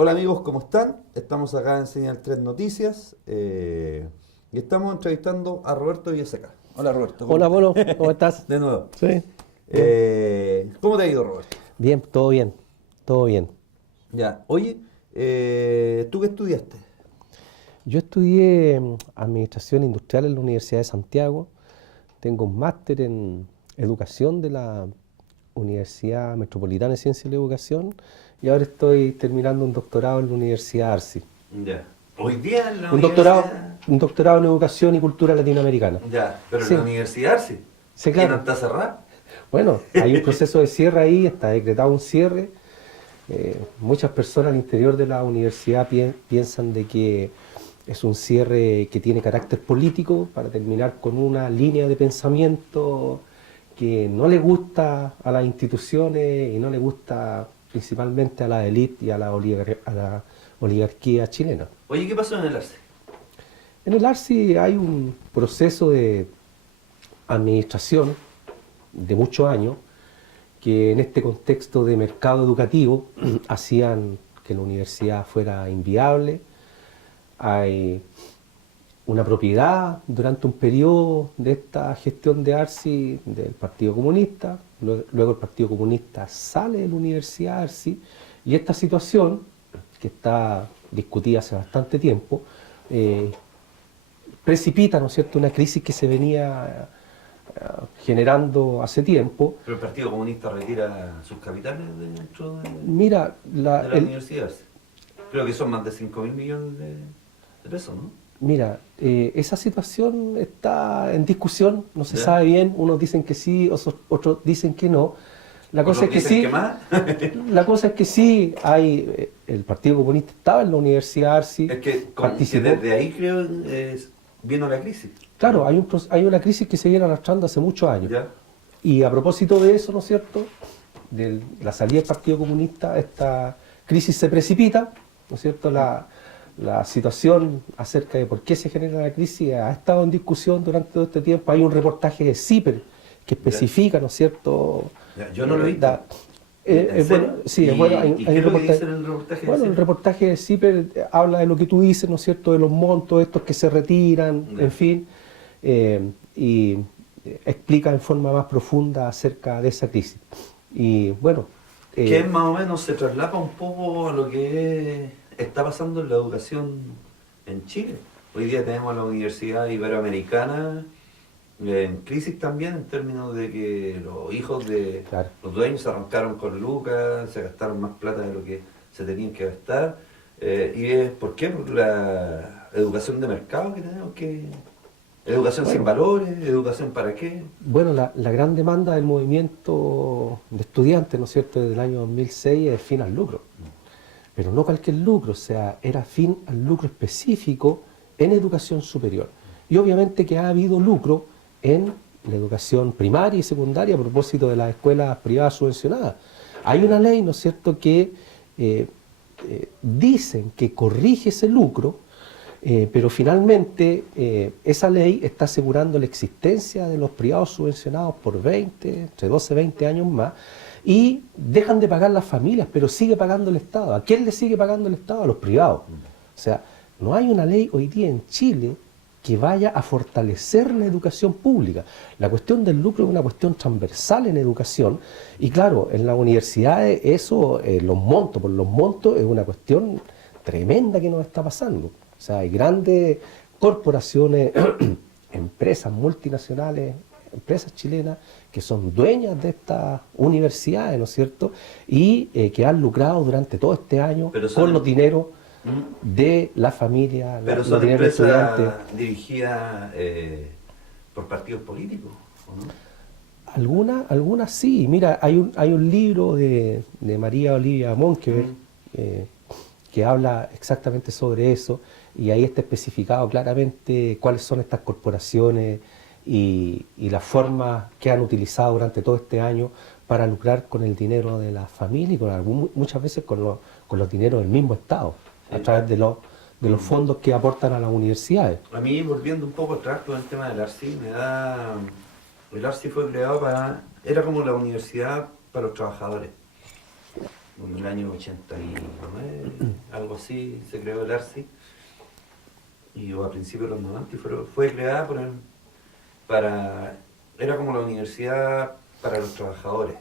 Hola amigos, ¿cómo están? Estamos acá en Señal 3 Noticias y estamos entrevistando a Roberto Villaseca. Hola Roberto, ¿cómo Hola, estás? Polo, ¿cómo estás? De nuevo. Sí, bien. ¿Cómo te ha ido Roberto? Bien, todo bien, todo bien. Ya, oye, ¿tú qué estudiaste? Yo estudié Administración Industrial en la Universidad de Santiago. Tengo un máster en Educación de la Universidad Metropolitana de Ciencia y la Educación y ahora estoy terminando un doctorado en la Universidad Arci. Ya. Hoy día en la Un doctorado, universidad. un doctorado en Educación y Cultura Latinoamericana. Ya, pero en la Sí, universidad sí. sí, ¿Y no claro. está cerrada? Bueno, hay un proceso de cierre ahí, está decretado un cierre. Muchas personas al interior de la universidad piensan de que es un cierre que tiene carácter político para terminar con una línea de pensamiento que no le gusta a las instituciones y no le gusta principalmente a la élite y a a la oligarquía chilena. Oye, ¿qué pasó en el Arce? En el ARSI hay un proceso de administración de muchos años que en este contexto de mercado educativo hacían que la universidad fuera inviable. Hay una propiedad durante un periodo de esta gestión de ARSI del Partido Comunista, luego el Partido Comunista sale de la Universidad ARSI y esta situación, que está discutida hace bastante tiempo, eh, precipita, ¿no es cierto?, una crisis que se venía generando hace tiempo. Pero el Partido Comunista retira sus capitales dentro Mira, de la universidad. Creo que son más de 5.000 millones de pesos, ¿no? mira, esa situación está en discusión, no se ¿Ya? sabe bien, unos dicen que sí, otros dicen que no. La cosa Otros es que dicen que sí, más. la cosa es que sí, el Partido Comunista estaba en la Universidad Arci, Es que, que participó. desde ahí creo vino la crisis, ¿o Claro, no? hay una crisis que se viene arrastrando hace muchos años. ¿Ya? Y a propósito de eso, ¿no es cierto?, de la salida del Partido Comunista, esta crisis se precipita, ¿no es cierto?, la situación acerca de por qué se genera la crisis ha estado en discusión durante todo este tiempo. Hay un reportaje de CIPER que ¿Ya? especifica, ¿no es cierto? Ya, yo no lo he visto. Da- ¿En bueno, serio? sí, es bueno, ¿Y hay qué un es lo que reportaje. dice en el reportaje de Bueno, el CIPER? reportaje de CIPER habla de lo que tú dices, ¿no es cierto?, de los montos estos que se retiran, Ya. en fin, y explica en forma más profunda acerca de esa crisis. Y bueno, Que más o menos se traslapa un poco a lo que está pasando en la educación en Chile. Hoy día tenemos la Universidad Iberoamericana en crisis también en términos de que los hijos de claro. los dueños se arrancaron con lucas, se gastaron más plata de lo que se tenían que gastar. ¿Y es por qué? Por la educación de mercado que tenemos que... Educación sin Bueno, valores, educación para qué. bueno, la gran demanda del movimiento de estudiantes, ¿no es cierto?, desde el año 2006 es fin al lucro. Pero no cualquier lucro, o sea, era fin al lucro específico en educación superior. Y obviamente que ha habido lucro en la educación primaria y secundaria a propósito de las escuelas privadas subvencionadas. Hay una ley, ¿no es cierto?, que dicen que corrige ese lucro, pero finalmente esa ley está asegurando la existencia de los privados subvencionados por 20, entre 12 y 20 años más, y dejan de pagar las familias, pero sigue pagando el Estado. ¿A quién le sigue pagando el Estado? A los privados. O sea, no hay una ley hoy día en Chile que vaya a fortalecer la educación pública. La cuestión del lucro es una cuestión transversal en educación y claro, en las universidades eso, por los montos, es una cuestión tremenda que nos está pasando. O sea, hay grandes corporaciones, empresas multinacionales, empresas chilenas que son dueñas de estas universidades, ¿no es cierto? Y que han lucrado durante todo este año Pero con los son, dineros ¿Mm? de la familia, Pero los son dineros de estudiantes. empresas dirigidas por partidos políticos, ¿o no? Algunas sí. Mira, hay un libro de María Olivia Monkever Mm. eh, que habla exactamente sobre eso y ahí está especificado claramente cuáles son estas corporaciones y las formas que han utilizado durante todo este año para lucrar con el dinero de la familia y muchas veces con los dineros del mismo Estado, a Sí. través de los fondos que aportan a las universidades. A mí, volviendo un poco atrás con el tema del ARSI, me da... El ARSI fue creado para... Era como la universidad para los trabajadores. en el año 89, algo así, se creó el ARSI, o a principios de los 90, y fue creada era como la universidad para los trabajadores,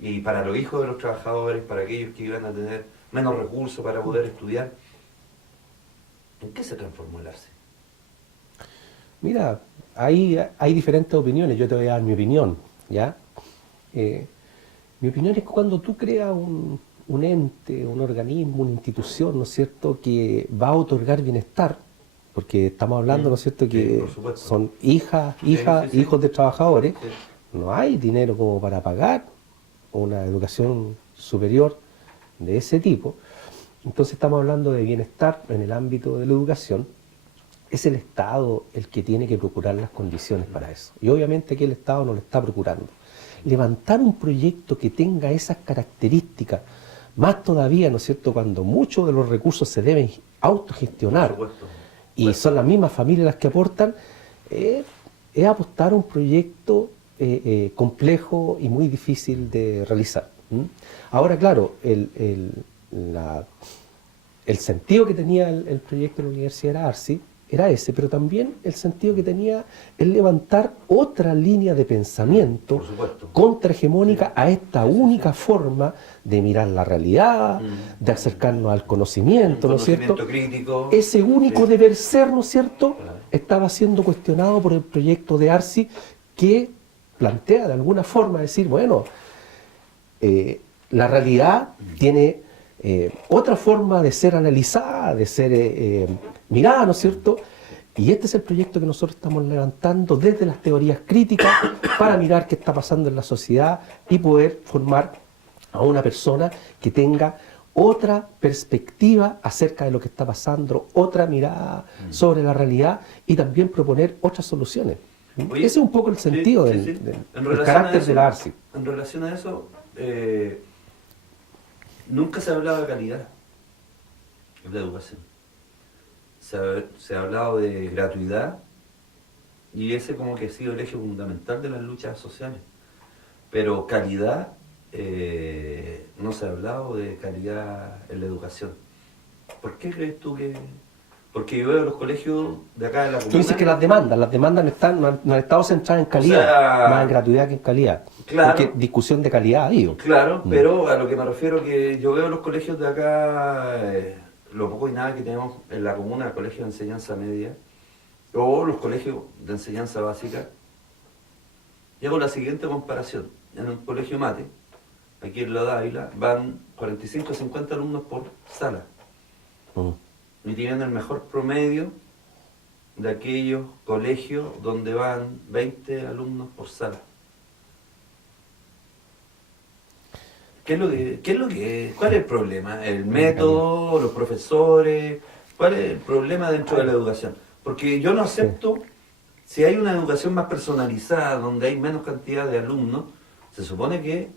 y para los hijos de los trabajadores, para aquellos que iban a tener menos recursos para poder estudiar. ¿En qué se transformó el ARSI? Mira, hay diferentes opiniones, yo te voy a dar mi opinión, ¿ya? Mi opinión es que cuando tú creas un ente, un organismo, una institución, ¿no es cierto?, que va a otorgar bienestar, porque estamos hablando, ¿no es cierto?, que son hijas, hijos de trabajadores, no hay dinero como para pagar una educación superior de ese tipo. Entonces estamos hablando de bienestar en el ámbito de la educación. Es el Estado el que tiene que procurar las condiciones para eso. Y obviamente aquí el Estado no lo está procurando. Levantar un proyecto que tenga esas características, más todavía, ¿no es cierto?, cuando muchos de los recursos se deben autogestionar, y son las mismas familias las que aportan, es apostar a un proyecto complejo y muy difícil de realizar. Ahora, claro, el sentido que tenía el proyecto de la Universidad de Arci era ese, pero también el sentido que tenía el levantar otra línea de pensamiento contrahegemónica a esta única forma de mirar la realidad, de acercarnos al conocimiento, ¿no es cierto? Crítico. Ese único deber ser, ¿no es cierto?, estaba siendo cuestionado por el proyecto de Arci, que plantea de alguna forma decir, bueno, la realidad tiene otra forma de ser analizada, de ser mirada, ¿no es cierto? Y este es el proyecto que nosotros estamos levantando desde las teorías críticas para mirar qué está pasando en la sociedad y poder formar a una persona que tenga otra perspectiva acerca de lo que está pasando, otra mirada sobre la realidad y también proponer otras soluciones. Oye, ese es un poco el sentido del carácter de la ARSI. En relación a eso, nunca se ha hablado de calidad de educación. Se ha hablado de gratuidad y ese como que ha sido el eje fundamental de las luchas sociales. Pero calidad, no se ha hablado de calidad en la educación. ¿Por qué crees tú que...? Porque yo veo los colegios de acá de la comuna... Tú dices que las demandas no han estado centradas en calidad, o sea, más en gratuidad que en calidad. Claro. Porque discusión de calidad ha habido. Claro, pero a lo que me refiero que yo veo los colegios de acá, lo poco y nada que tenemos en la comuna, colegios de enseñanza media, o los colegios de enseñanza básica, y hago la siguiente comparación. En un colegio mate, aquí en la Dávila, van 45 o 50 alumnos por sala. Y tienen el mejor promedio de aquellos colegios donde van 20 alumnos por sala. ¿Cuál es el problema? ¿El método, los profesores? ¿Cuál es el problema dentro de la educación? Porque yo no acepto, si hay una educación más personalizada, donde hay menos cantidad de alumnos, se supone que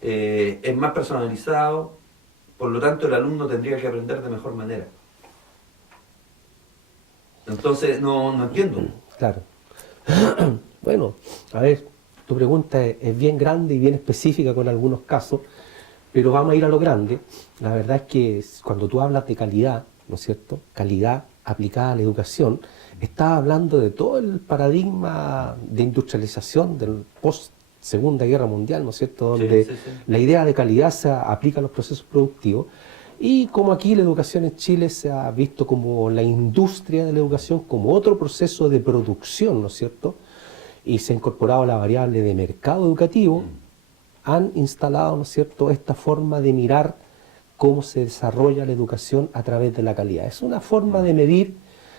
es más personalizado, por lo tanto el alumno tendría que aprender de mejor manera. Entonces, no entiendo. Claro. Bueno, a ver, tu pregunta es bien grande y bien específica con algunos casos, pero vamos a ir a lo grande. La verdad es que cuando tú hablas de calidad, ¿no es cierto?, calidad aplicada a la educación, estás hablando de todo el paradigma de industrialización del post-Segunda Guerra Mundial, ¿no es cierto?, donde la idea de calidad se aplica a los procesos productivos. Y como aquí la educación en Chile se ha visto como la industria de la educación, como otro proceso de producción, ¿no es cierto?, y se ha incorporado la variable de mercado educativo, han instalado, ¿no es cierto?, esta forma de mirar cómo se desarrolla la educación a través de la calidad. Es una forma de medir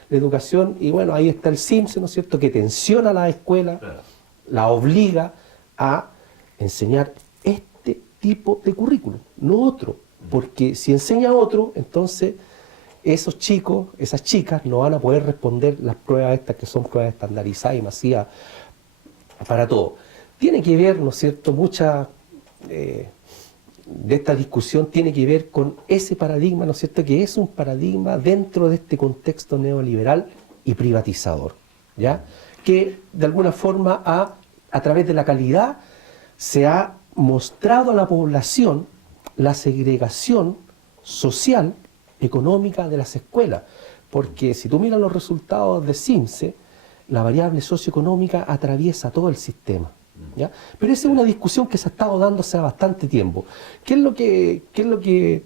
la educación y bueno, ahí está el CIMSE, ¿no es cierto?, que tensiona a la escuela, la obliga a enseñar este tipo de currículum, no otro. Porque si enseña otro, entonces esos chicos, esas chicas no van a poder responder las pruebas estas que son pruebas estandarizadas y masivas para todo. Tiene que ver, ¿no es cierto?, mucha de esta discusión tiene que ver con ese paradigma, ¿no es cierto?, que es un paradigma dentro de este contexto neoliberal y privatizador, ¿ya? Que de alguna forma a través de la calidad se ha mostrado a la población la segregación social, económica de las escuelas. Porque si tú miras los resultados de CIMSE, la variable socioeconómica atraviesa todo el sistema, ¿ya? Pero esa es una discusión que se ha estado dando hace bastante tiempo. ¿Qué es lo que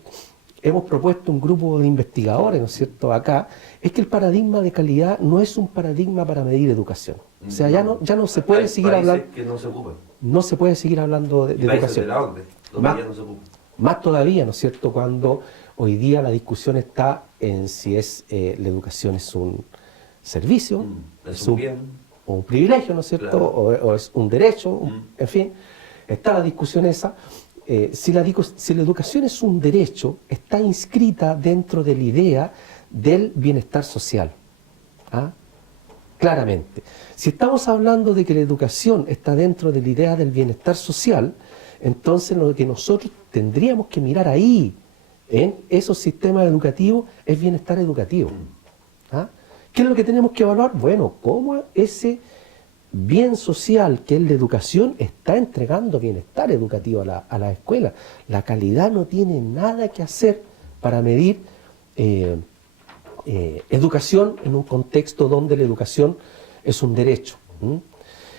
hemos propuesto un grupo de investigadores, ¿no es cierto?, acá? Es que el paradigma de calidad no es un paradigma para medir educación. O sea, ya no se puede seguir hablando. Que no se ocupan. No se puede seguir hablando de educación. De la OCDE, donde ya no se ocupan. Más todavía, ¿no es cierto?, cuando hoy día la discusión está en si la educación es un servicio, Es un bien. o un privilegio, ¿no es cierto?, Claro. o es un derecho, en fin, está la discusión esa. Si la educación es un derecho, está inscrita dentro de la idea del bienestar social. ¿Ah? Claramente. Si estamos hablando de que la educación está dentro de la idea del bienestar social, entonces lo que nosotros tendríamos que mirar ahí, en esos sistemas educativos, es bienestar educativo. ¿Ah? ¿Qué es lo que tenemos que evaluar? Bueno, cómo ese bien social que es la educación está entregando bienestar educativo a la escuela. La calidad no tiene nada que hacer para medir educación en un contexto donde la educación es un derecho.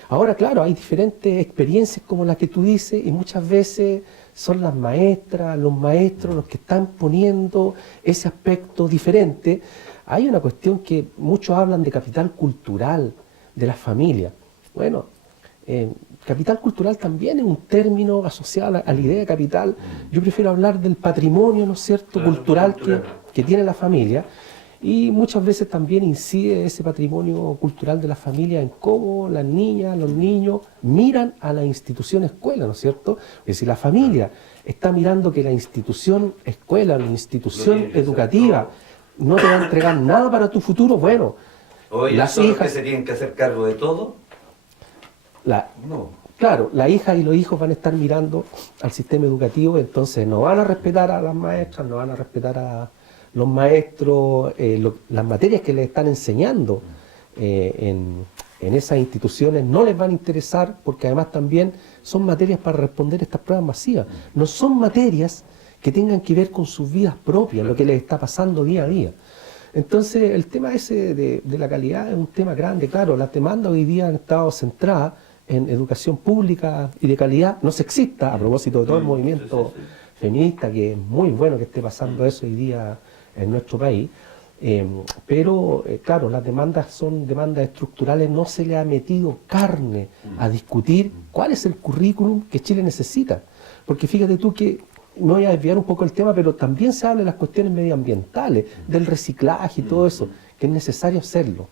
Ahora, claro, hay diferentes experiencias como las que tú dices y muchas veces son las maestras, los maestros los que están poniendo ese aspecto diferente. Hay una cuestión que muchos hablan de capital cultural de las familias. Bueno, capital cultural también es un término asociado a la idea de capital. Yo prefiero hablar del patrimonio, ¿no es cierto?, Claro, cultural cultural. que tiene la familia. Y muchas veces también incide ese patrimonio cultural de la familia en cómo las niñas, los niños miran a la institución escuela, ¿no es cierto? Es decir, la familia está mirando que la institución escuela, la institución educativa, no te va a entregar nada para tu futuro. Bueno, Oye, las ¿son los que hijas, se tienen que hacer cargo de todo? No. claro, las hijas y los hijos van a estar mirando al sistema educativo, entonces no van a respetar a las maestras, no van a respetar a los maestros, las materias que les están enseñando en esas instituciones no les van a interesar, porque además también son materias para responder estas pruebas masivas. No son materias que tengan que ver con sus vidas propias, lo que les está pasando día a día. Entonces, el tema ese de la calidad es un tema grande. Claro, las demandas hoy día han estado centradas en educación pública y de calidad, no sexista, a propósito de todo el movimiento feminista, que es muy bueno que esté pasando eso hoy día en nuestro país. Pero, claro, las demandas son demandas estructurales, no se le ha metido carne a discutir cuál es el currículum que Chile necesita. Porque fíjate tú que, no voy a desviar un poco el tema, pero también se habla de las cuestiones medioambientales, del reciclaje y todo eso, que es necesario hacerlo.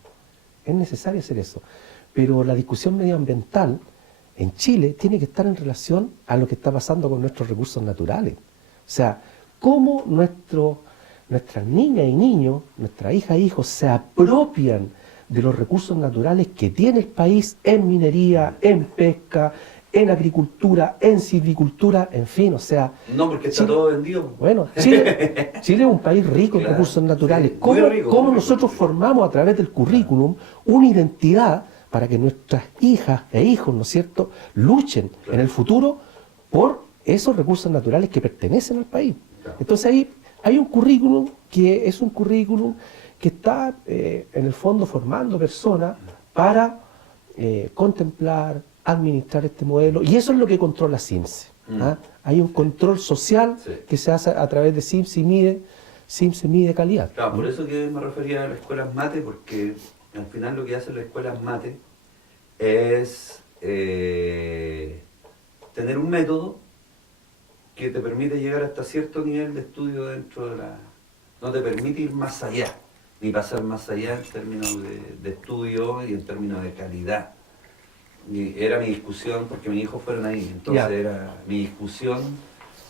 Es necesario hacer eso. Pero la discusión medioambiental en Chile tiene que estar en relación a lo que está pasando con nuestros recursos naturales. O sea, cómo nuestras niñas y niños, nuestras hijas e hijos se apropian de los recursos naturales que tiene el país en minería, en pesca, en agricultura, en silvicultura, en fin, o sea... No, porque está todo vendido. Bueno, Chile es un país rico en recursos naturales. Sí, ¿Cómo nosotros formamos a través del currículum una identidad para que nuestras hijas e hijos, ¿no es cierto?, luchen en el futuro por esos recursos naturales que pertenecen al país? Entonces ahí hay un currículum que es un currículum que está en el fondo formando personas para contemplar, administrar este modelo, y eso es lo que controla CIMSE. ¿Ah? Hay un control social que se hace a través de CIMSE y CIMSE mide calidad. Claro, por eso que me refería a las escuelas mate, porque al final lo que hacen las escuelas mate es tener un método que te permite llegar hasta cierto nivel de estudio dentro de la... No te permite ir más allá, ni pasar más allá en términos de estudio y en términos de calidad. Y era mi discusión, porque mis hijos fueron ahí, entonces era mi discusión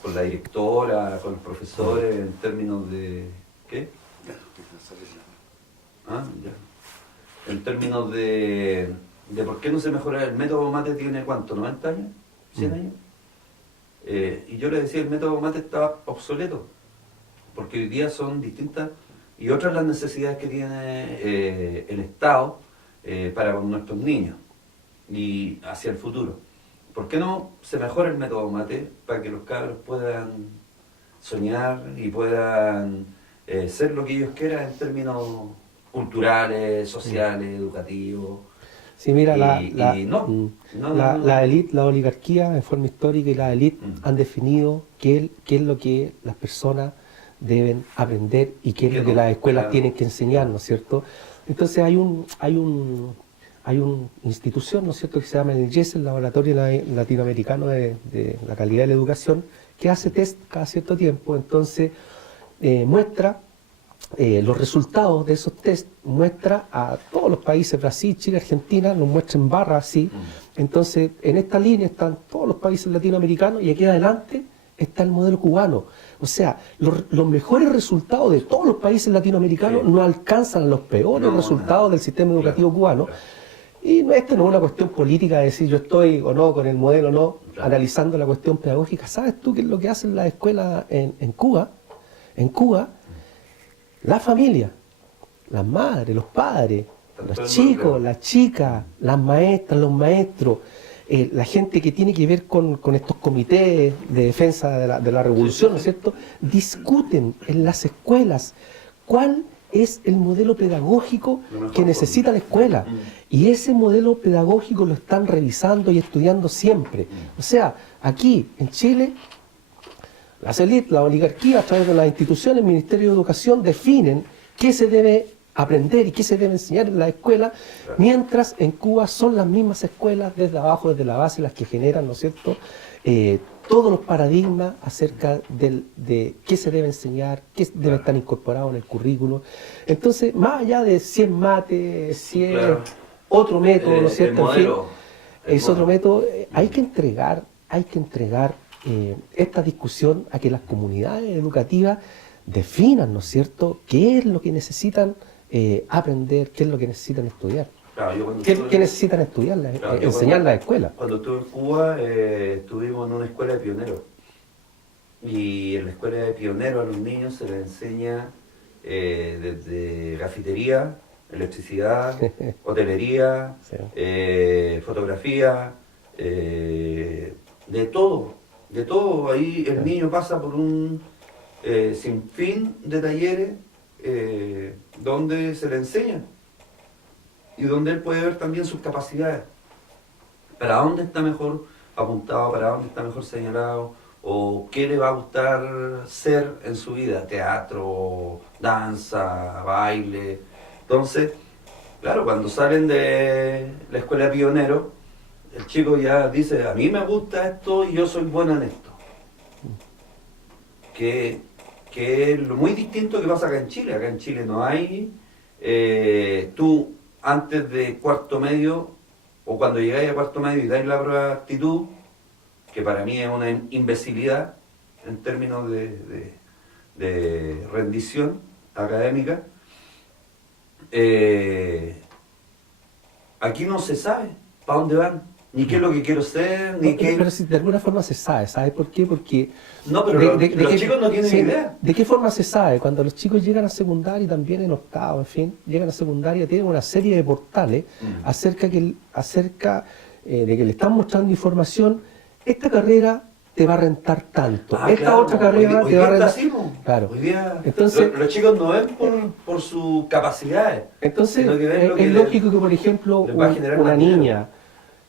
con la directora, con los profesores, en términos de... ¿Qué? Ah, ya. En términos de por qué no se mejora el método mate. ¿Tiene cuánto? ¿90 años? ¿100 años? Y yo le decía, el método mate estaba obsoleto, porque hoy día son distintas y otras las necesidades que tiene el Estado para con nuestros niños y hacia el futuro. ¿Por qué no se mejora el método mate para que los cabros puedan soñar y puedan ser lo que ellos quieran en términos culturales, sociales, educativos. Sí, mira, la No. élite, la oligarquía en forma histórica y la élite Mm. han definido qué es lo que las personas deben aprender y qué es lo que las escuelas Claro. tienen que enseñar, ¿no es cierto? Entonces hay una institución, ¿no es cierto?, que se llama el IES, el Laboratorio Latinoamericano de la Calidad de la Educación, que hace test cada cierto tiempo. Entonces muestra los resultados de esos test, muestra a todos los países, Brasil, Chile, Argentina, los muestra en barra así. Entonces, en esta línea están todos los países latinoamericanos y aquí adelante está el modelo cubano. O sea, los mejores resultados de todos los países latinoamericanos Sí. no alcanzan los peores resultados del sistema educativo cubano. Claro. Y esto no es una cuestión política de decir yo estoy o no con el modelo o no, Claro. analizando la cuestión pedagógica. ¿Sabes tú qué es lo que hacen las escuelas en Cuba? En Cuba, la familia, las madres, los padres, los chicos, las chicas, las maestras, los maestros, la gente que tiene que ver con estos comités de defensa de la revolución, ¿no es cierto?, discuten en las escuelas cuál es el modelo pedagógico que necesita la escuela. Y ese modelo pedagógico lo están revisando y estudiando siempre. O sea, aquí en Chile, las élites, la oligarquía, a través de las instituciones, el Ministerio de Educación, definen qué se debe aprender y qué se debe enseñar en la escuela, mientras en Cuba son las mismas escuelas desde abajo, desde la base, las que generan, ¿no es cierto?, todos los paradigmas acerca de qué se debe enseñar, qué debe estar incorporado en el currículo. Entonces, más allá de si es mate, si es otro método, ¿no es cierto?, en fin, es otro método, hay que entregar esta discusión a que las comunidades educativas definan, ¿no es cierto?, qué es lo que necesitan aprender, qué es lo que necesitan estudiar. Claro, ¿Qué necesitan estudiar, enseñar en las escuelas? Cuando estuve en Cuba, estuvimos en una escuela de pioneros. Y en la escuela de pioneros a los niños se les enseña desde cafetería, electricidad, hotelería, Sí. Fotografía, de todo. Ahí el niño pasa por un sinfín de talleres donde se le enseña y donde él puede ver también sus capacidades. Para dónde está mejor apuntado, para dónde está mejor señalado, o qué le va a gustar ser en su vida, teatro, danza, baile. Entonces, claro, cuando salen de la escuela de pioneros, el chico ya dice, a mí me gusta esto y yo soy bueno en esto. Que es lo muy distinto que pasa acá en Chile. Acá en Chile no hay, tú antes de cuarto medio, o cuando llegáis a cuarto medio y dais la prueba de aptitud, que para mí es una imbecilidad en términos de rendición académica, aquí no se sabe para dónde van, ni qué es lo que quiero ser, ni qué... Pero si de alguna forma se sabe, ¿sabes por qué? Porque... No, pero los chicos no tienen idea. ¿De qué forma se sabe? Cuando los chicos llegan a secundaria y también en octavo, en fin, llegan a secundaria, tienen una serie de portales acerca de que le están mostrando información, esta carrera te va a rentar tanto, esta claro, otra carrera te va a rentar... Claro. Hoy día Entonces, los chicos no ven por sus capacidades. Entonces, sino que ven lo que es lógico que, por ejemplo, les va a generar una más dinero. niña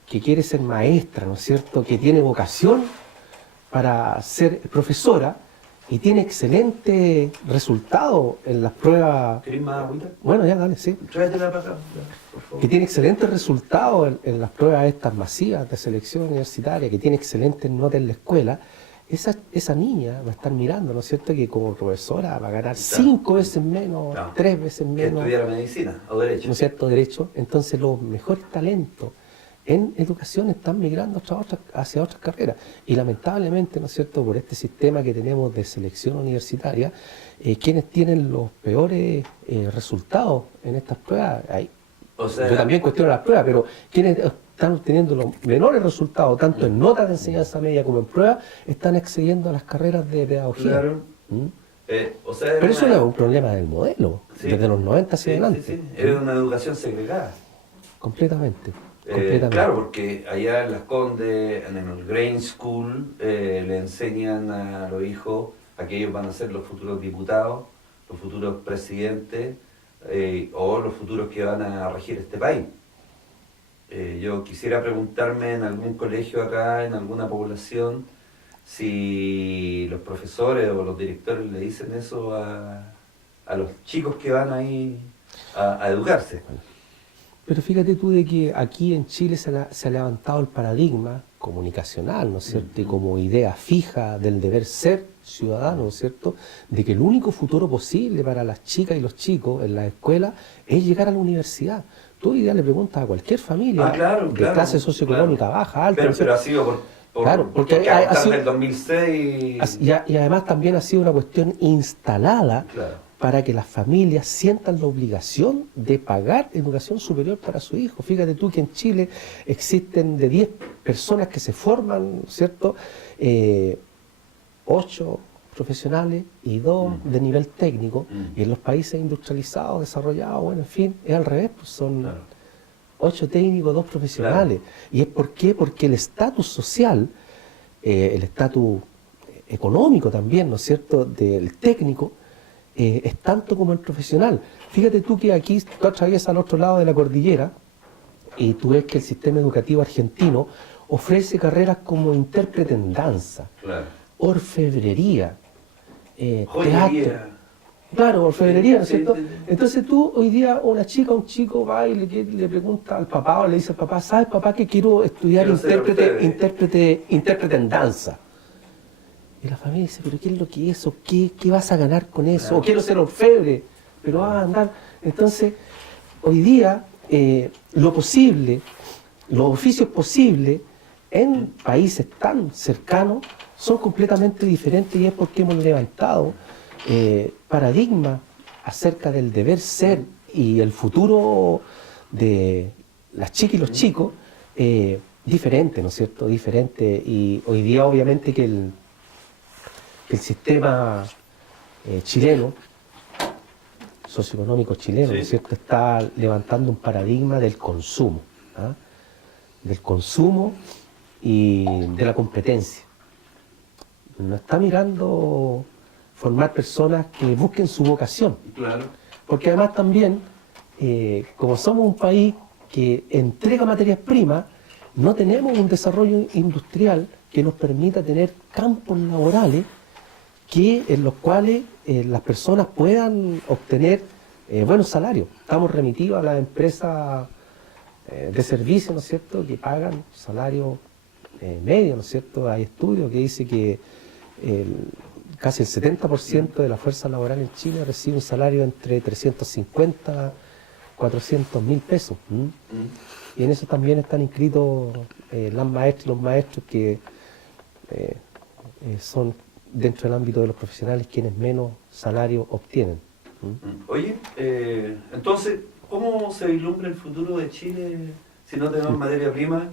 que quiere ser maestra, ¿no es cierto?, que tiene vocación para ser profesora y tiene excelente resultado en las pruebas... ¿Querés más agüita? Bueno, ya, dale, sí. Tráetela para acá, por favor. Que tiene excelentes resultados en las pruebas estas masivas de selección universitaria, que tiene excelentes notas en la escuela, esa niña va a estar mirando, ¿no es cierto?, que como profesora va a ganar 5 veces menos, 3 veces Que menos, estudiara medicina o derecho. ¿no es cierto?, derecho. Entonces los mejores talentos en educación están migrando hacia otras carreras. Y lamentablemente, ¿no es cierto?, por este sistema que tenemos de selección universitaria, quienes tienen los peores resultados en estas pruebas, O sea, yo también cuestiono las pruebas, pero quienes están obteniendo los menores resultados, tanto en notas de enseñanza media como en pruebas, están accediendo a las carreras de pedagogía. Claro. ¿Mm? O sea, Pero eso no es un problema del modelo, Sí. desde los 90 hacia adelante. Sí. Es una educación segregada. Completamente. Claro, porque allá en Las Condes, en el Grain School, le enseñan a los hijos aquellos van a ser los futuros diputados, los futuros presidentes o los futuros que van a regir este país. Yo quisiera preguntarme en algún colegio acá, en alguna población, si los profesores o los directores le dicen eso a los chicos que van ahí a educarse. Pero fíjate tú de que aquí en Chile se ha levantado el paradigma comunicacional, ¿no es cierto? Y como idea fija del deber ser ciudadano, ¿no es cierto? De que el único futuro posible para las chicas y los chicos en la escuela es llegar a la universidad. Tú hoy día le preguntas a cualquier familia de clase socioeconómica baja, alta. Pero ha sido porque ha sido el 2006. Y además también ha sido una cuestión instalada para que las familias sientan la obligación de pagar educación superior para su hijo. Fíjate tú que en Chile existen de 10 personas que se forman, ¿cierto? 8 profesionales y 2 de nivel técnico. Y en los países industrializados, desarrollados, bueno, en fin, es al revés, pues son 8 técnicos, 2 profesionales. ¿Y es por qué? Porque el estatus social, el estatus económico también, ¿no es cierto?, del técnico, es tanto como el profesional. Fíjate tú que aquí tú atraviesas al otro lado de la cordillera y tú ves que el sistema educativo argentino ofrece carreras como intérprete en danza, orfebrería, teatro. Claro, orfebrería, ¿no es cierto? Entonces tú hoy día una chica o un chico va y le pregunta al papá o le dice al papá, ¿sabes papá que quiero estudiar intérprete en danza? Y la familia dice, ¿pero qué es lo que es? ¿O qué vas a ganar con eso? Claro. O quiero ser orfebre, pero vas a andar. Entonces, hoy día, lo posible, los oficios posibles en países tan cercanos son completamente diferentes y es porque hemos levantado paradigmas acerca del deber ser y el futuro de las chicas y los chicos diferente, ¿no es cierto? Diferente. Y hoy día, obviamente, que el sistema chileno, socioeconómico chileno, ¿no es cierto?, está levantando un paradigma del consumo, del consumo y de la competencia. No está mirando formar personas que busquen su vocación. Claro. Porque además también, como somos un país que entrega materias primas, no tenemos un desarrollo industrial que nos permita tener campos laborales en los cuales las personas puedan obtener buenos salarios. Estamos remitidos a las empresas de servicios, ¿no es cierto?, que pagan salario medio, ¿no es cierto? Hay estudios que dicen que casi el 70% de la fuerza laboral en Chile recibe un salario entre 350 a 400 mil pesos. Y en eso también están inscritos las maestras y los maestros que son dentro del ámbito de los profesionales quienes menos salario obtienen. Oye, entonces, ¿cómo se vislumbra el futuro de Chile si no tenemos materia prima?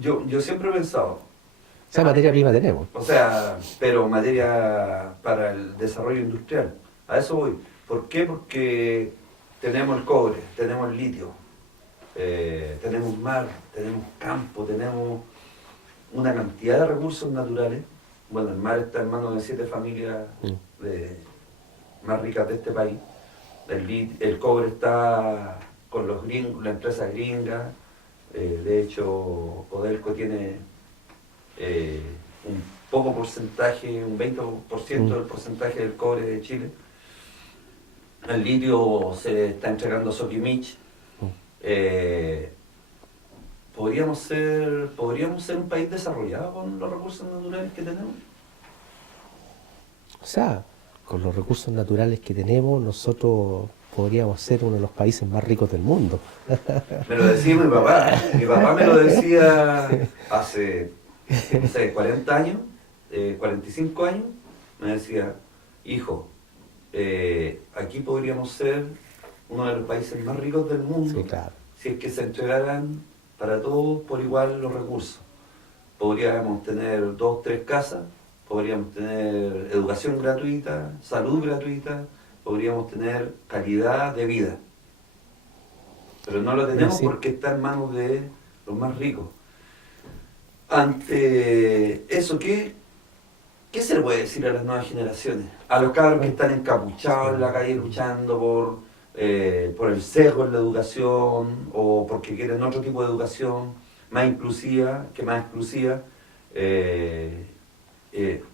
Yo siempre he pensado... O sea, materia prima tenemos. O sea, pero materia para el desarrollo industrial. A eso voy. ¿Por qué? Porque tenemos el cobre, tenemos el litio, tenemos mar, tenemos campo, tenemos una cantidad de recursos naturales. Bueno, el mar está en manos de 7 familias más ricas de este país. El cobre está con los gringos, las empresas gringas. De hecho, Codelco tiene un poco porcentaje, un 20% del porcentaje del cobre de Chile. El litio se está entregando a Soquimich. ¿Podríamos ser un país desarrollado con los recursos naturales que tenemos? O sea, con los recursos naturales que tenemos, nosotros podríamos ser uno de los países más ricos del mundo. Me lo decía mi papá. Mi papá me lo decía hace, no sé, 40 años, 45 años. Me decía, hijo, aquí podríamos ser uno de los países más ricos del mundo. Sí, claro. Si es que se entregaran para todos por igual los recursos. Podríamos tener 2, 3 casas, podríamos tener educación gratuita, salud gratuita, podríamos tener calidad de vida. Pero no lo tenemos porque está en manos de los más ricos. Ante eso, ¿qué ¿Qué se le puede decir a las nuevas generaciones? A los cabros que están encapuchados en la calle luchando por el sesgo en la educación o porque quieren otro tipo de educación más inclusiva que más exclusiva.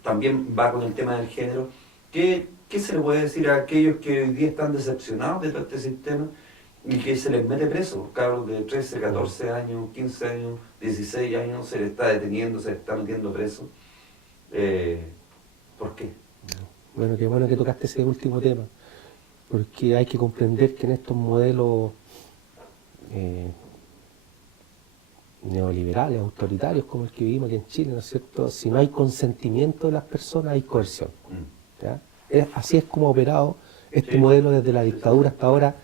También va con el tema del género. ¿Qué se le puede decir a aquellos que hoy día están decepcionados de todo este sistema y que se les mete preso? Cabros de 13, 14 años, 15 años, 16 años, se les está deteniendo, se les está metiendo preso. ¿Por qué? Bueno, qué bueno que tocaste ese último tema, porque hay que comprender que en estos modelos neoliberales, autoritarios como el que vivimos aquí en Chile, ¿no es cierto? Si no hay consentimiento de las personas, hay coerción. ¿Ya? Así es como ha operado este modelo desde la dictadura hasta ahora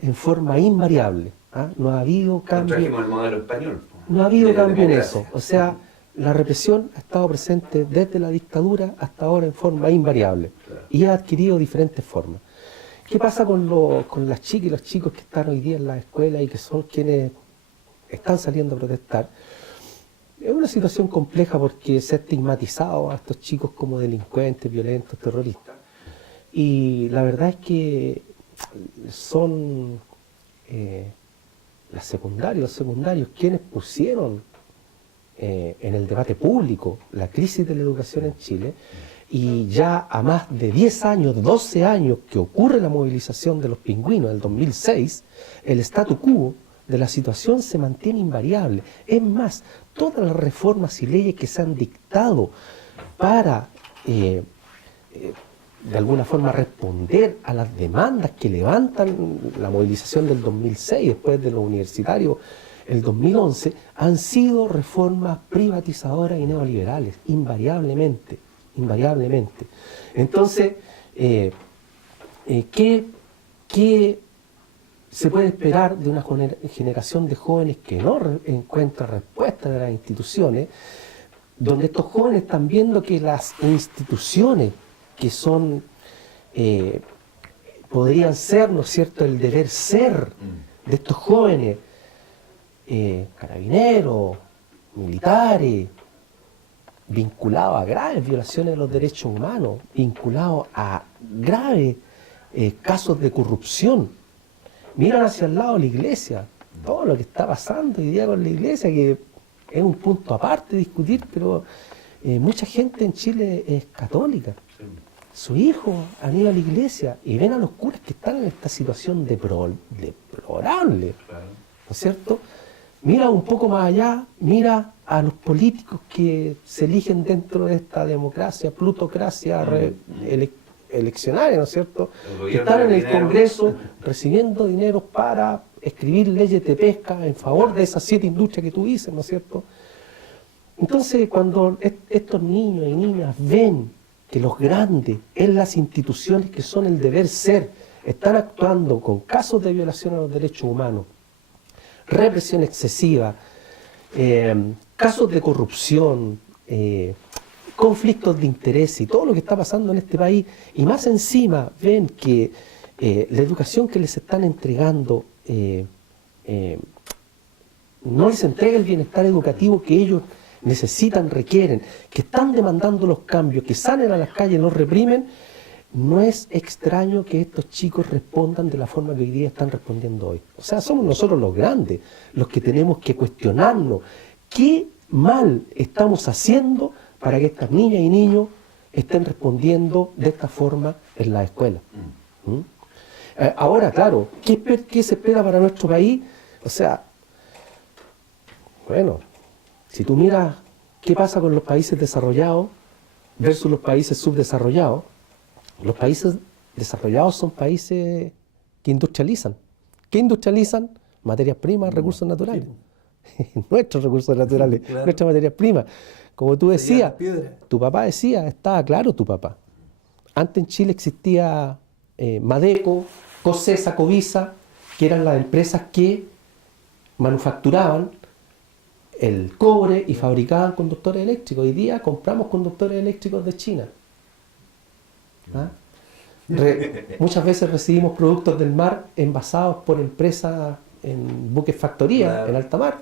en forma invariable. ¿Ah? No ha habido cambio. Trajimos el modelo español. No ha habido cambio en democracia. eso. O sea, la represión ha estado presente desde la dictadura hasta ahora en forma invariable. Claro. Y ha adquirido diferentes formas. ¿Qué pasa con las chicas y los chicos que están hoy día en las escuelas y que son quienes están saliendo a protestar? Es una situación compleja porque se ha estigmatizado a estos chicos como delincuentes, violentos, terroristas. Y la verdad es que son las secundarias, los secundarios quienes pusieron en el debate público la crisis de la educación en Chile, y ya a más de 10 años, 12 años que ocurre la movilización de los pingüinos del 2006, el statu quo de la situación se mantiene invariable. Es más, todas las reformas y leyes que se han dictado para de alguna forma responder a las demandas que levantan la movilización del 2006, después de los universitarios, el 2011, han sido reformas privatizadoras y neoliberales, invariablemente. Entonces, ¿qué se puede esperar de una generación de jóvenes que no encuentra respuesta de las instituciones, donde estos jóvenes están viendo que las instituciones que son, podrían ser, ¿no es cierto?, el deber ser de estos jóvenes, carabineros, militares, vinculados a graves violaciones de los derechos humanos, vinculados a graves casos de corrupción. Miran hacia el lado de la iglesia, todo lo que está pasando hoy día con la iglesia, que es un punto aparte de discutir, pero mucha gente en Chile es católica. Sus hijos han ido a la iglesia y ven a los curas que están en esta situación deplorable, ¿no es cierto? Mira un poco más allá, mira a los políticos que se eligen dentro de esta democracia, plutocracia eleccionaria, ¿no es cierto? Que están en el Congreso recibiendo dinero para escribir leyes de pesca en favor de esas 7 industrias que tú dices, ¿no es cierto? Entonces, cuando estos niños y niñas ven que los grandes en las instituciones que son el deber ser están actuando con casos de violación a los derechos humanos, represión excesiva, casos de corrupción, conflictos de interés y todo lo que está pasando en este país, y más encima ven que la educación que les están entregando no les entrega el bienestar educativo que ellos necesitan, requieren, que están demandando los cambios, que salen a las calles y los reprimen, no es extraño que estos chicos respondan de la forma que hoy día están respondiendo hoy. O sea, somos nosotros los grandes los que tenemos que cuestionarnos qué mal estamos haciendo para que estas niñas y niños estén respondiendo de esta forma en la escuela. Ahora, claro, ¿qué se espera para nuestro país? O sea, bueno, si tú miras qué pasa con los países desarrollados versus los países subdesarrollados, los países desarrollados son países que industrializan. ¿Qué industrializan? Materias primas, recursos naturales. Nuestros recursos naturales, claro. Nuestras materias primas. Como tú decías, tu papá decía, estaba claro tu papá. Antes en Chile existía Madeco, Cosesa, Covisa, que eran las empresas que manufacturaban el cobre y fabricaban conductores eléctricos. Hoy día compramos conductores eléctricos de China. ¿Ah? Muchas veces recibimos productos del mar envasados por empresas en buques factoría, claro, en alta mar,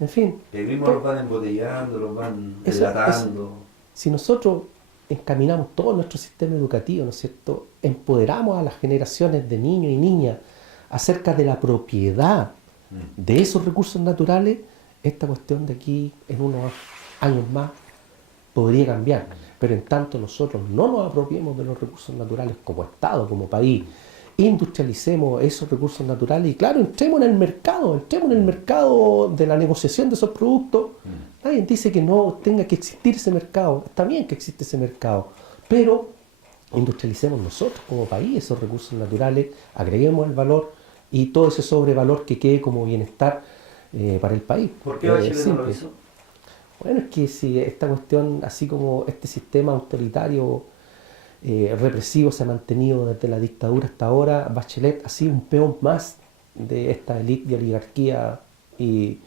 en fin. Y mismo los van embotellando, los van enlatando. Si nosotros encaminamos todo nuestro sistema educativo, ¿no es cierto? Empoderamos a las generaciones de niños y niñas acerca de la propiedad de esos recursos naturales, esta cuestión de aquí en unos años más podría cambiar. Pero en tanto nosotros no nos apropiemos de los recursos naturales como Estado, como país, industrialicemos esos recursos naturales y claro, entremos en el mercado de la negociación de esos productos. Nadie dice que no tenga que existir ese mercado, está bien que existe ese mercado, pero industrialicemos nosotros como país esos recursos naturales, agreguemos el valor y todo ese sobrevalor que quede como bienestar para el país. ¿Por qué Bachelet no lo hizo? Bueno, es que si esta cuestión, así como este sistema autoritario represivo se ha mantenido desde la dictadura hasta ahora, Bachelet ha sido un peón más de esta élite de oligarquía y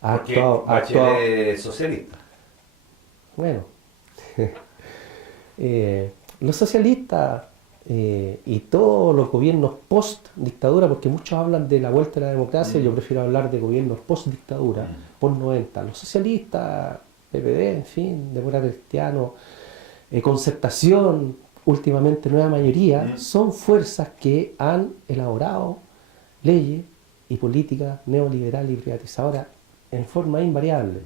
ha Porque actuado... Bachelet es socialista. Bueno, los socialistas y todos los gobiernos post-dictadura, porque muchos hablan de la vuelta a la democracia, yo prefiero hablar de gobiernos post-dictadura, post-90. Los socialistas, PPD, en fin, Demócrata Cristiano, Concertación, últimamente Nueva Mayoría, son fuerzas que han elaborado leyes y políticas neoliberales y privatizadoras en forma invariable,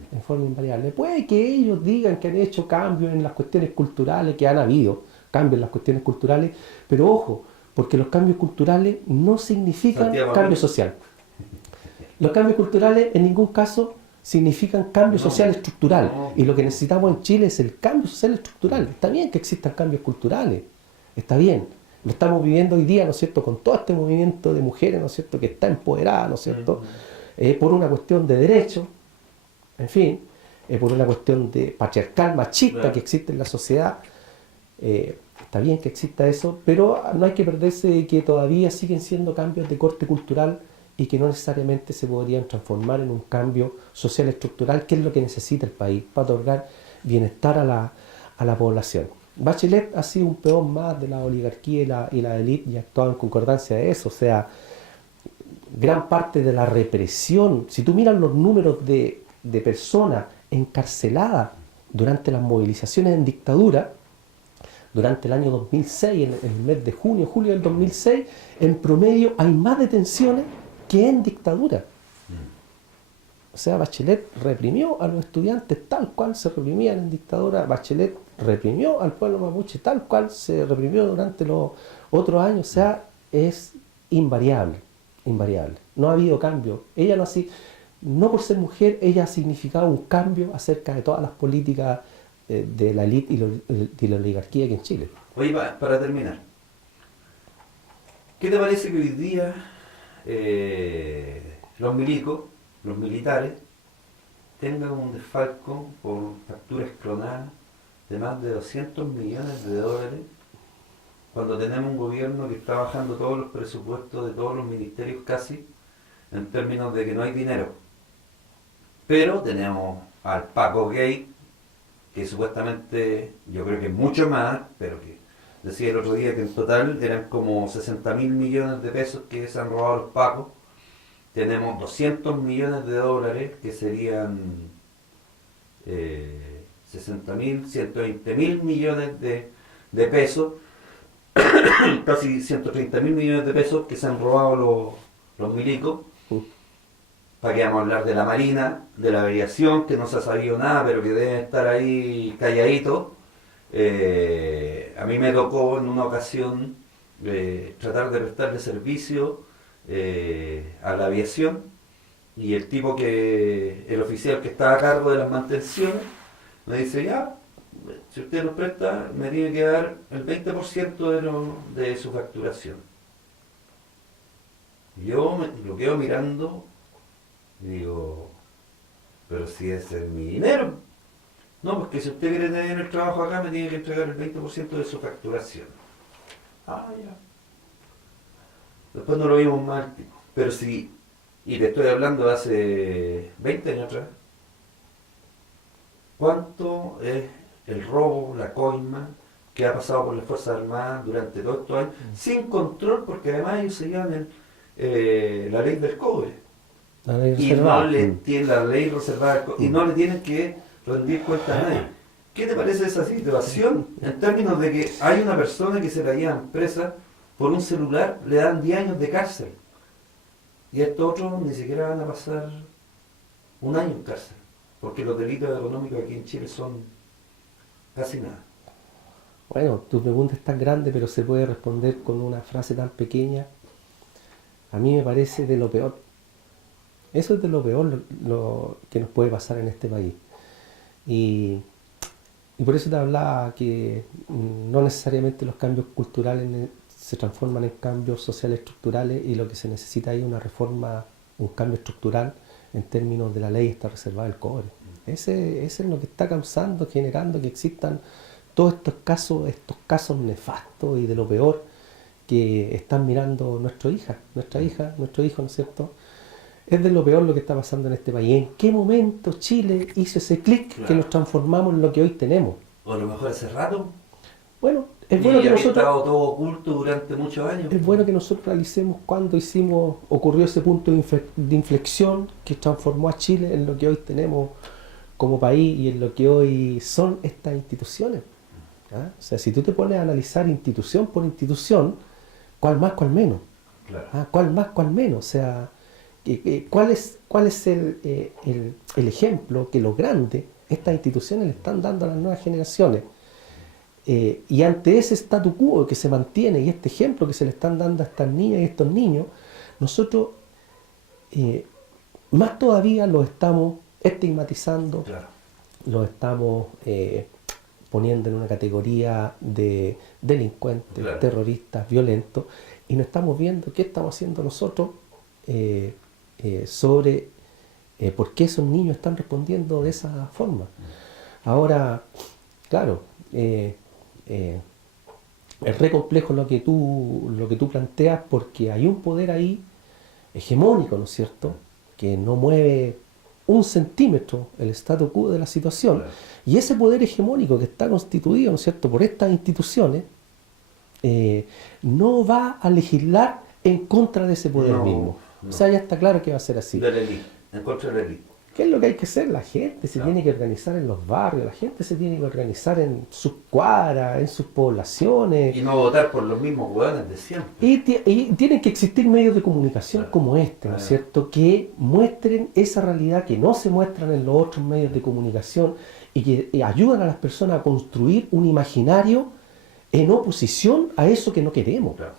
Puede que ellos digan que han hecho cambios en las cuestiones culturales, que han habido cambios en las cuestiones culturales, pero ojo, porque los cambios culturales no significan cambio social. Los cambios culturales en ningún caso significan cambio social estructural, y lo que necesitamos en Chile es el cambio social estructural. Está bien que existan cambios culturales, está bien, lo estamos viviendo hoy día, ¿no es cierto?, con todo este movimiento de mujeres, ¿no es cierto?, que está empoderada, ¿no es cierto?, por una cuestión de derecho, en fin, por una cuestión de patriarcal, machista que existe en la sociedad. Está bien que exista eso, pero no hay que perderse de que todavía siguen siendo cambios de corte cultural y que no necesariamente se podrían transformar en un cambio social estructural, que es lo que necesita el país para otorgar bienestar a la población. Bachelet ha sido un peón más de la oligarquía y la élite y ha actuado en concordancia de eso. O sea, gran parte de la represión, si tú miras los números de personas encarceladas durante las movilizaciones en dictadura, durante el año 2006, en el mes de julio del 2006, en promedio hay más detenciones que en dictadura. O sea, Bachelet reprimió a los estudiantes tal cual se reprimían en dictadura. Bachelet reprimió al pueblo mapuche tal cual se reprimió durante los otros años. O sea, es invariable. No ha habido cambio. Ella no por ser mujer, ella ha significado un cambio acerca de todas las políticas de la élite y la oligarquía aquí en Chile. Oye, para terminar, ¿qué te parece que hoy día los milicos, los militares, tengan un desfalco por facturas clonadas de más de 200 millones de dólares, cuando tenemos un gobierno que está bajando todos los presupuestos de todos los ministerios casi, en términos de que no hay dinero? Pero tenemos al Paco Gate, que supuestamente, yo creo que es mucho más, pero que decía el otro día que en total eran como 60.000 millones de pesos que se han robado los Pacos. Tenemos 200 millones de dólares, que serían 60.000, 120.000 millones de pesos, casi 130.000 millones de pesos que se han robado los milicos. ¿Para qué vamos a hablar de la Marina, de la aviación, que no se ha sabido nada, pero que deben estar ahí calladitos? A mí me tocó en una ocasión tratar de prestarle servicio a la aviación, y el el oficial que estaba a cargo de las mantenciones, me dice: ya, si usted nos presta, me tiene que dar el 20% de su facturación. Yo lo quedo mirando y digo: pero si ese es mi dinero. No, pues que si usted quiere tener el trabajo acá, me tiene que entregar el 20% de su facturación. Ah, ya. Después no lo vimos mal, tipo. Pero sí, y te estoy hablando de hace 20 años atrás, ¿cuánto es el robo, la coima que ha pasado por las Fuerzas Armadas durante todos estos años, sin control, porque además ellos se llevan la ley del cobre? Y no le tienen la ley reservada y no le tienen que rendir cuenta a nadie. ¿Qué te parece esa situación en términos de que hay una persona que se la llevan presa por un celular, le dan 10 años de cárcel? Y estos otros ni siquiera van a pasar un año en cárcel, porque los delitos económicos aquí en Chile son casi nada. Bueno, tu pregunta es tan grande, pero se puede responder con una frase tan pequeña. A mí me parece de lo peor. Eso es de lo peor lo que nos puede pasar en este país. Y, y por eso te hablaba que no necesariamente los cambios culturales se transforman en cambios sociales estructurales, y lo que se necesita ahí es una reforma, un cambio estructural en términos de la ley está reservada el cobre. Ese es lo que está causando, generando que existan todos estos casos nefastos y de lo peor que están mirando nuestra hija, nuestro hijo, ¿no es cierto? Es de lo peor lo que está pasando en este país. ¿En qué momento Chile hizo ese clic que nos transformamos en lo que hoy tenemos? O a lo mejor hace rato. Bueno, es bueno que había nosotros... estado todo oculto durante muchos años. Es bueno que nosotros realicemos cuando ocurrió ese punto de inflexión que transformó a Chile en lo que hoy tenemos como país y en lo que hoy son estas instituciones. ¿Ah? O sea, si tú te pones a analizar institución por institución, ¿cuál más, cuál menos? Claro. ¿Ah? ¿Cuál más, cuál menos? O sea, ¿cuál es el ejemplo que los grandes, estas instituciones, le están dando a las nuevas generaciones? Y ante ese statu quo que se mantiene y este ejemplo que se le están dando a estas niñas y estos niños, nosotros más todavía los estamos estigmatizando, Claro. los estamos poniendo en una categoría de delincuentes, Claro. terroristas, violentos, y no estamos viendo qué estamos haciendo nosotros sobre por qué esos niños están respondiendo de esa forma. Ahora, claro, es re complejo lo que tú planteas, porque hay un poder ahí hegemónico, ¿no es cierto?, que no mueve un centímetro el statu quo de la situación, Claro. y ese poder hegemónico que está constituido, ¿no es cierto?, por estas instituciones, no va a legislar en contra de ese poder mismo. No. O sea, ya está claro que va a ser así. De la élite, en contra de la élite. ¿Qué es lo que hay que hacer? La gente se Claro. tiene que organizar en los barrios, la gente se tiene que organizar en sus cuadras, en sus poblaciones. Y no votar por los mismos hueones de siempre. Y tienen que existir medios de comunicación Claro. como este, ¿no es cierto?, que muestren esa realidad que no se muestran en los otros medios de comunicación, y que ayudan a las personas a construir un imaginario en oposición a eso que no queremos. Claro.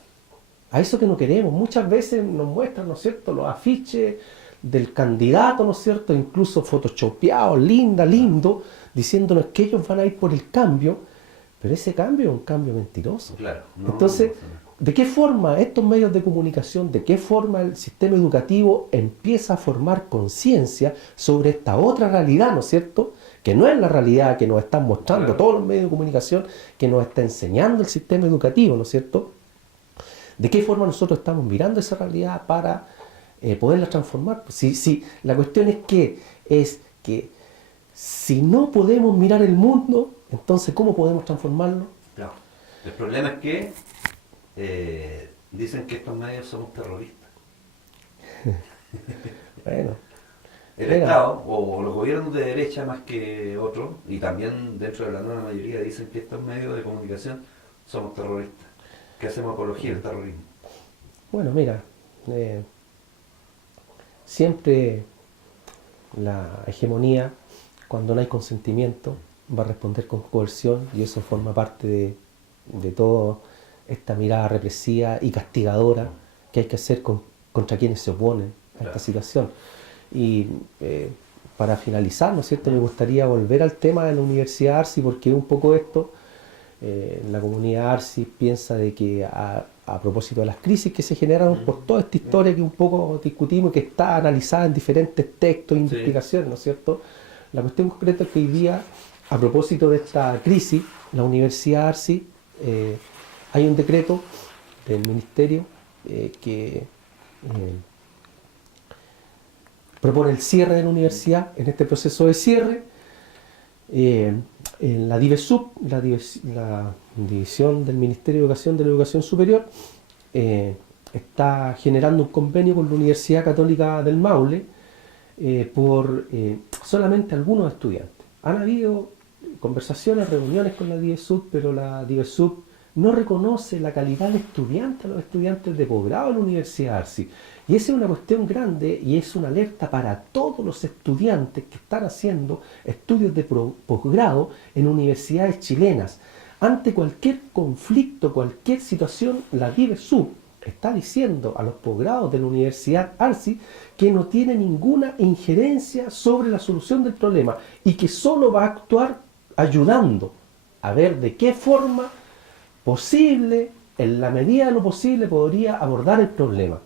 A eso que no queremos. Muchas veces nos muestran, ¿no es cierto?, los afiches del candidato, ¿no es cierto?, incluso photoshopeados, lindo, diciéndonos que ellos van a ir por el cambio, pero ese cambio es un cambio mentiroso. Claro. Entonces, ¿de qué forma estos medios de comunicación, de qué forma el sistema educativo empieza a formar conciencia sobre esta otra realidad, ¿no es cierto?, que no es la realidad que nos están mostrando Claro. todos los medios de comunicación, que nos está enseñando el sistema educativo, ¿no es cierto? ¿De qué forma nosotros estamos mirando esa realidad para poderla transformar? Si la cuestión es que si no podemos mirar el mundo, entonces ¿cómo podemos transformarlo? Claro. El problema es que dicen que estos medios somos terroristas. Bueno, El mira, Estado o los gobiernos de derecha más que otros, y también dentro de la nueva mayoría, dicen que estos medios de comunicación somos terroristas, que hacemos apología del terrorismo. bueno, mira, siempre la hegemonía, cuando no hay consentimiento, va a responder con coerción, y eso forma parte de toda esta mirada represiva y castigadora que hay que hacer contra quienes se oponen a esta situación. Y para finalizar, ¿no es cierto?, me gustaría volver al tema de la Universidad Arci, porque un poco esto, la comunidad Arci piensa de que a propósito de las crisis que se generaron por toda esta historia que un poco discutimos y que está analizada en diferentes textos e investigaciones, ¿no es cierto?, la cuestión concreta es que hoy día, a propósito de esta crisis, la Universidad Arci, hay un decreto del Ministerio que propone el cierre de la universidad. En este proceso de cierre, en la DIVESUB, la División del Ministerio de Educación de la Educación Superior, está generando un convenio con la Universidad Católica del Maule por solamente algunos estudiantes. Han habido conversaciones, reuniones con la DIVESUB, pero la DIVESUB no reconoce la calidad de estudiante a los estudiantes de posgrado en la Universidad Arci. Y esa es una cuestión grande y es una alerta para todos los estudiantes que están haciendo estudios de posgrado en universidades chilenas. Ante cualquier conflicto, cualquier situación, la DIVESUB está diciendo a los posgrados de la Universidad Arci que no tiene ninguna injerencia sobre la solución del problema y que solo va a actuar ayudando a ver de qué forma posible, en la medida de lo posible, podría abordar el problema.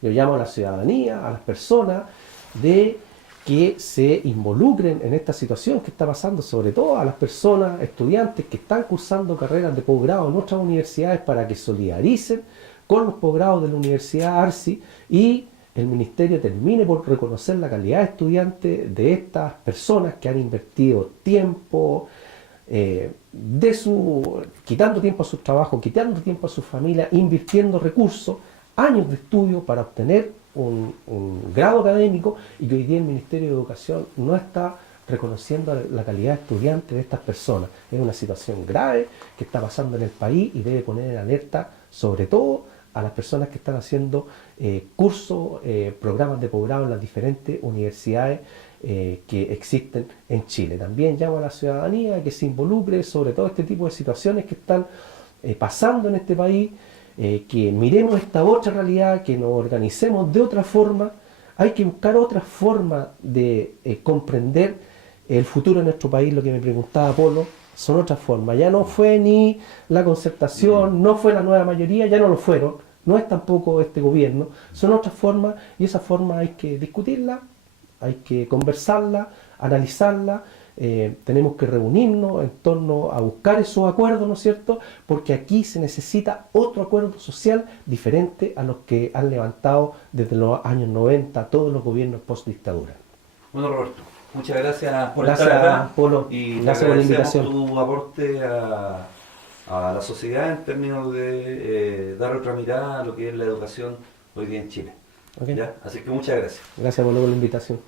Yo llamo a la ciudadanía, a las personas, de que se involucren en esta situación que está pasando, sobre todo a las personas, estudiantes que están cursando carreras de posgrado en nuestras universidades, para que solidaricen con los posgrados de la Universidad Arci y el Ministerio termine por reconocer la calidad de estudiante de estas personas que han invertido tiempo, quitando tiempo a su trabajo, quitando tiempo a su familia, invirtiendo recursos, años de estudio para obtener un grado académico, y que hoy día el Ministerio de Educación no está reconociendo la calidad de estudiante de estas personas. Es una situación grave que está pasando en el país y debe poner en alerta sobre todo a las personas que están haciendo cursos, programas de posgrado en las diferentes universidades que existen en Chile. También llamo a la ciudadanía a que se involucre sobre todo este tipo de situaciones que están pasando en este país, que miremos esta otra realidad, que nos organicemos de otra forma. Hay que buscar otra forma de comprender el futuro de nuestro país. Lo que me preguntaba Polo, son otras formas. Ya no fue ni la concertación, no fue la nueva mayoría, ya no lo fueron, no es tampoco este gobierno, son otras formas, y esas formas hay que discutirlas, hay que conversarla, analizarla, tenemos que reunirnos en torno a buscar esos acuerdos, ¿no es cierto? Porque aquí se necesita otro acuerdo social diferente a los que han levantado desde los años 90 todos los gobiernos post-dictadura. Bueno, Roberto, muchas gracias por Gracias, estar acá, Polo. y Gracias por la agradecemos invitación. tu aporte a la sociedad en términos de dar otra mirada a lo que es la educación hoy día en Chile. Ok. ¿Ya? Así que muchas gracias. Gracias, Polo, por la invitación.